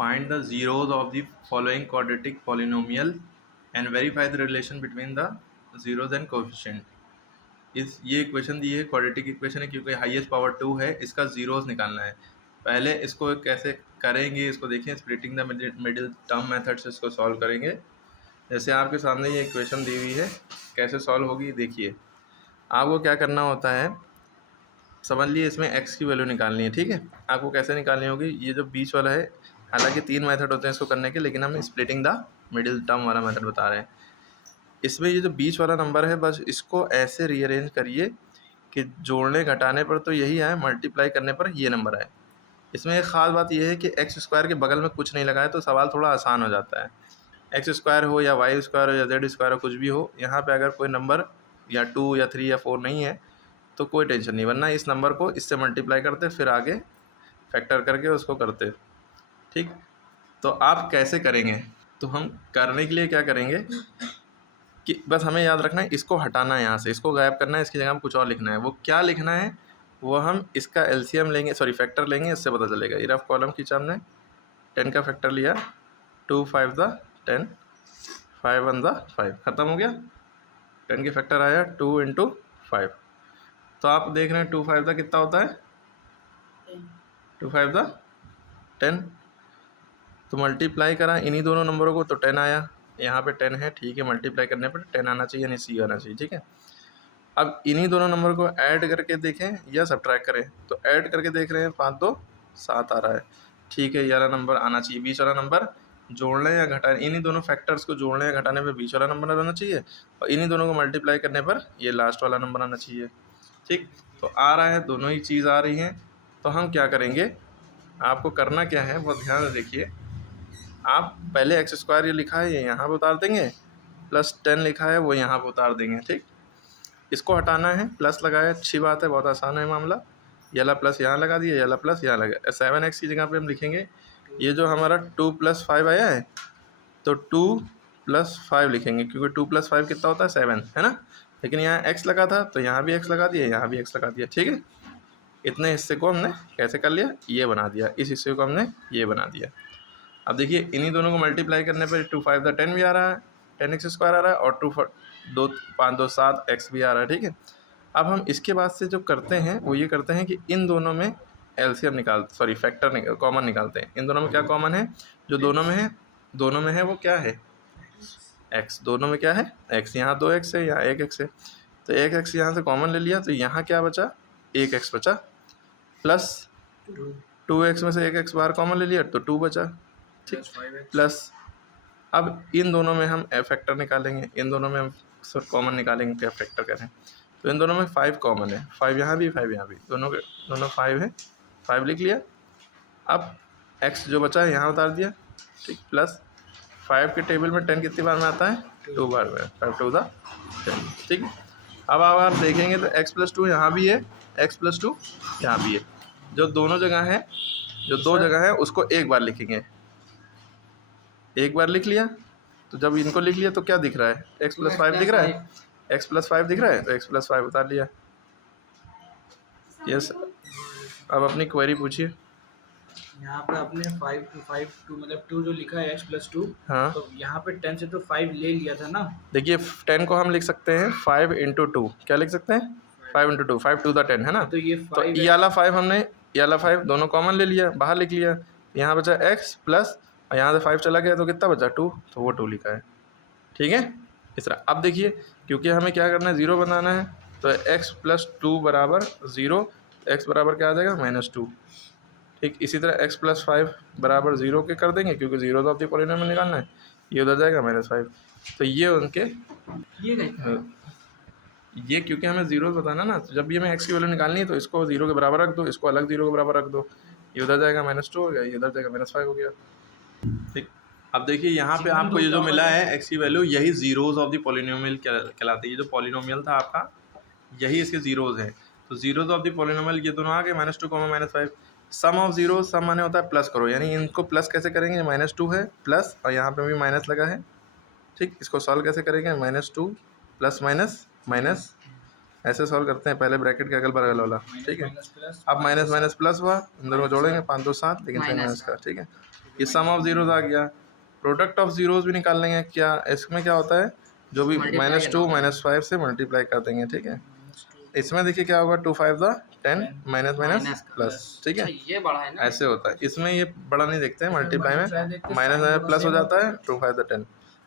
Find the zeros of the following quadratic polynomial and verify the relation between the zeros and coefficient. ये equation दी है, quadratic equation है क्योंकि highest power 2 है, इसका zeros निकालना है। पहले इसको कैसे करेंगे इसको देखिए, splitting the middle term method से इसको सॉल्व करेंगे। जैसे आपके सामने ये इक्वेशन दी हुई है, कैसे सॉल्व होगी देखिए। आपको क्या करना होता है, समझ लिए इसमें x की वैल्यू निकालनी है, ठीक है। आपको कैसे निकालनी होगी, ये जो बीच वाला है, हालांकि 3 मेथड होते हैं इसको करने के, लेकिन हम स्प्लिटिंग द मिडिल टर्म वाला मेथड बता रहे हैं। इसमें ये जो बीच वाला नंबर है, बस इसको ऐसे रीअरेंज करिए कि जोड़ने घटाने पर तो यही आए, मल्टीप्लाई करने पर ये नंबर आए। इसमें एक ख़ास बात यह है कि एक्स स्क्वायर के बगल में कुछ नहीं लगाए तो सवाल थोड़ा आसान हो जाता है। एक्स स्क्वायर हो या वाई स्क्वायर हो या जेड स्क्वायर हो, कुछ भी हो, यहाँ पे अगर कोई नंबर या 2 या 3 या 4 नहीं है तो कोई टेंशन नहीं, वरना इस नंबर को इससे मल्टीप्लाई करते फिर आगे फैक्टर करके उसको करते, ठीक। तो आप कैसे करेंगे, तो हम करने के लिए क्या करेंगे कि बस हमें याद रखना है, इसको हटाना है यहाँ से, इसको गायब करना है, इसकी जगह में कुछ और लिखना है। वो क्या लिखना है, वो हम इसका एलसीएम लेंगे, सॉरी फैक्टर लेंगे, इससे पता चलेगा। ये रफ कॉलम खींचा हमने, 10 का फैक्टर लिया, 2 5 द 10, 5 1 द 5, ख़त्म हो गया। 10 के फैक्टर आया 2 × 5, तो आप देख रहे हैं 2 5 द कितना होता है, 2 5 द 10। तो मल्टीप्लाई करा इन्हीं दोनों नंबरों को तो 10 आया, यहाँ पे 10 है, ठीक है। मल्टीप्लाई करने पर 10 आना चाहिए, यानी सी आना चाहिए, ठीक है। अब इन्हीं दोनों नंबर को ऐड करके देखें या सब्ट्रैक्ट करें, तो ऐड करके देख रहे हैं, 5 2 7 आ रहा है, ठीक है। ये वाला नंबर आना चाहिए, बीच वाला नंबर जोड़ने या घटाने, इन्हीं दोनों फैक्टर्स को जोड़ने या घटाने पर बीच वाला नंबर आना चाहिए, और इन्हीं दोनों को मल्टीप्लाई करने पर ये लास्ट वाला नंबर आना चाहिए, ठीक। तो आ रहा है, दोनों ही चीज़ आ रही हैं। तो हम क्या करेंगे, आपको करना क्या है वो ध्यान से देखिए। आप पहले एक्स स्क्वायर ये लिखा है ये यहाँ पर उतार देंगे, प्लस 10 लिखा है वो यहाँ पर उतार देंगे, ठीक। इसको हटाना है, प्लस लगाया, अच्छी बात है, बहुत आसान है मामला। ये वाला प्लस यहाँ लगा दिया, ये वाला प्लस यहाँ लगा, 7x की जगह पे हम लिखेंगे, ये जो हमारा 2 + 5 आया है तो 2 + 5 लिखेंगे, क्योंकि 2 + 5 कितना होता है 7, है ना। लेकिन यहाँ x लगा था तो यहाँ भी x लगा दिया, यहाँ भी x लगा दिया, ठीक है। इतने हिस्से को हमने कैसे कर लिया, ये बना दिया, इस हिस्से को हमने ये बना दिया। अब देखिए इन्हीं दोनों को मल्टीप्लाई करने पर 2 5 द 10 भी आ रहा है, 10x² आ रहा है, और 2 5 2 7 x भी आ रहा है, ठीक है। अब हम इसके बाद से जो करते हैं वो ये करते हैं कि इन दोनों में एलसीएम फैक्टर कॉमन निकालते हैं। इन दोनों में क्या कॉमन है, जो दोनों में है वो क्या है, x। दोनों में क्या है, x। यहाँ 2x है, यहाँ 1x है, तो 1x यहाँ से कॉमन ले लिया, तो यहाँ क्या बचा, 1x बचा, प्लस 2x में से 1x बाहर कॉमन ले लिया तो 2 बचा, ठीक, प्लस अब इन दोनों में हम फैक्टर निकालेंगे, इन दोनों में हम कॉमन निकालेंगे, क्या फैक्टर करें। तो इन दोनों में 5 कॉमन है, 5 यहाँ भी 5 यहाँ भी, दोनों 5 है, 5 लिख लिया। अब x जो बचा है यहाँ उतार दिया, ठीक, प्लस 5 के टेबल में 10 कितनी बार में आता है, 2 बार में, 5 2 द 10, ठीक। अब आप देखेंगे तो x + 2 यहाँ भी है, x + 2 यहाँ भी है। जो दोनों जगह है, जो दो जगह है उसको एक बार लिखेंगे, एक बार लिख लिया। तो जब इनको लिख लिया तो क्या दिख रहा है, x + 5 दिख रहा है, x + 5 दिख रहा है, तो x + 5 उतार लिया। यस, अब अपनी क्वेरी पूछिए। यहाँ पे आपने 5 2 मतलब 2 जो लिखा है x + 2, हाँ, तो यहाँ पे 10 से तो 5 ले लिया था ना। देखिए 10 को हम लिख सकते हैं 5 × 2, क्या लिख सकते हैं, 5 × 2, 5 2 द 10, है ना। तो ये 5 ये वाला 5 हमने, ये वाला 5 दोनों कॉमन ले लिया, बाहर लिख लिया, यहाँ बचा x प्लस, और यहाँ से 5 चला गया तो कितना बचा 2, तो वो 2 लिखा है, ठीक है। इस तरह अब देखिए, क्योंकि हमें क्या करना है, 0 बनाना है, तो x + 2 = 0, x बराबर क्या आ जाएगा, -2, ठीक। इसी तरह x + 5 = 0 के कर देंगे, क्योंकि 0 ऑफ द पॉलिनोमियल निकालना है, ये उधर जाएगा -5। तो ये उनके ये क्योंकि हमें 0 बताना ना, तो जब भी हमें x की वैल्यू निकालनी है तो इसको 0 के बराबर रख दो, इसको अलग 0 के बराबर रख दो, ये उधर जाएगा -2 हो गया, ये इधर जाएगा -5 हो गया, ठीक। अब देखिए यहाँ पे आपको ये जो मिला है x की वैल्यू, यही जीरोज़ ऑफ द पॉलिनोमियल कहलाते हैं। ये जो पॉलिनोमियल था आपका, यही इसके जीरोज़ हैं। तो जीरोज़ ऑफ द पॉलिनोमियल ये दोनों आ गए, -2, -5। सम ऑफ जीरो, सम माने होता है प्लस करो, यानी इनको प्लस कैसे करेंगे, -2 है प्लस, और यहाँ पे भी माइनस लगा है, ठीक। इसको सॉल्व कैसे करेंगे, -2 + माइनस माइनस ऐसे सॉल्व करते हैं, पहले ब्रैकेट के अगल बगल वाला, ठीक है। माइनस प्लस अब माइनस माइनस प्लस हुआ, इन दोनों को जोड़ेंगे 5 2 7, लेकिन फिर माइनस का, ठीक है। ये सम ऑफ जीरोज आ गया, प्रोडक्ट ऑफ जीरोज भी निकाल लेंगे। क्या इसमें क्या होता है, जो भी -2 -5 से मल्टीप्लाई कर देंगे, ठीक है। इसमें देखिए क्या होगा, 2 5 द 10 माइनस माइनस प्लस, ठीक है। ये बड़ा है ना, ऐसे होता है। इसमें ये बड़ा नहीं देखते हैं, मल्टीप्लाई में देखते हैं, माइनस sign माइनस थोड़ा प्लस हो same जाता है, 2 5 द 10।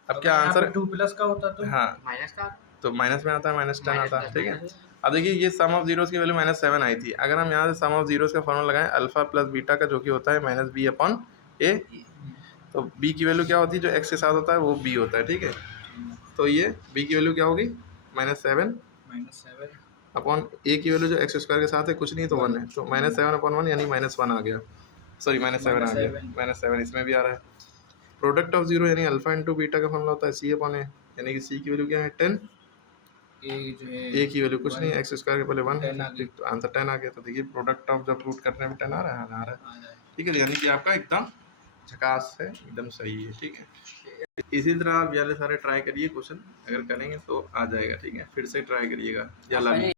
अब क्या आंसर, 2 प्लस का होता तो हाँ माइनस का तो माइनस में आता है, -10 आता है, ठीक है। माइनस अब देखिए ये सम ऑफ जीरोस की वैल्यू -7 आई थी। अगर हम यहाँ से सम ऑफ जीरोस का फॉर्मूला लगाएं, अल्फा प्लस बीटा का, जो कि होता है -b/a, तो b की वैल्यू क्या होती है, जो x के साथ होता है वो b होता है, ठीक है। तो ये b की वैल्यू क्या होगी, -7 -7 अपॉन a की वैल्यू जो x स्क्वायर के साथ है कुछ नहीं तो 1 है, तो -7/1 यानी -1 आ गया, सॉरी -7 आ गया, -7 इसमें भी आ रहा है। प्रोडक्ट ऑफ जीरो यानी अल्फा इंटू बीटा का फॉर्मूला होता है c/a, यानी कि c की वैल्यू क्या है 10, ये जो है a की वैल्यू कुछ नहीं, x स्क्वायर के पहले 1 है, 10 आ गई। तो आंसर 10 आ गया। तो देखिए प्रोडक्ट ऑफ जब रूट करने में 10 आ रहा है, आ रहा है, आ जाए। ठीक है। यानी कि आपका एकदम झकास है, एकदम सही है, ठीक है। इसी तरह आप ये वाले सारे ट्राई करिए क्वेश्चन, अगर करेंगे तो आ जाएगा, ठीक है। फिर से ट्राई करिएगा या लर्निंग